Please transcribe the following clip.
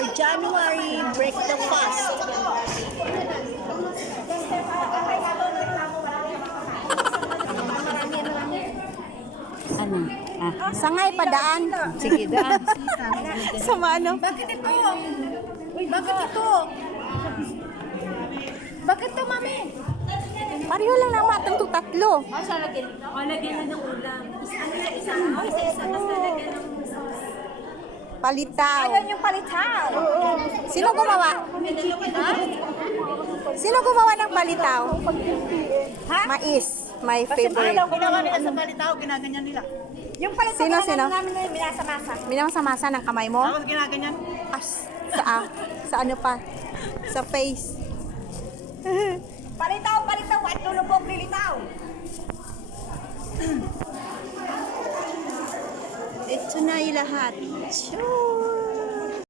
for January Break the Fast. Ano? Sangay padaan. Sige, daan. Sama ano? Bakit ito? Bakit ito? Bakit ito, mami? Pareho lang ng matang to tatlo. Lagyan na ng ulam. Isa-isa. Isa-isa. Tapos lalagyan ng Palitaw. Ayun yung palitaw. Sino gumawa? Sino gumawa ng palitaw? Ha? Mais. My favorite. Ginawa nila sa palitaw, ginaganyan nila. Yung palitaw Sino? namin na minasa-masa. Minamasa-masa ng kamay mo? Tapos ginaganyan. Sa ano pa? Sa face. Palitaw, at lulubog lilitaw. Ito na lahat. Sure.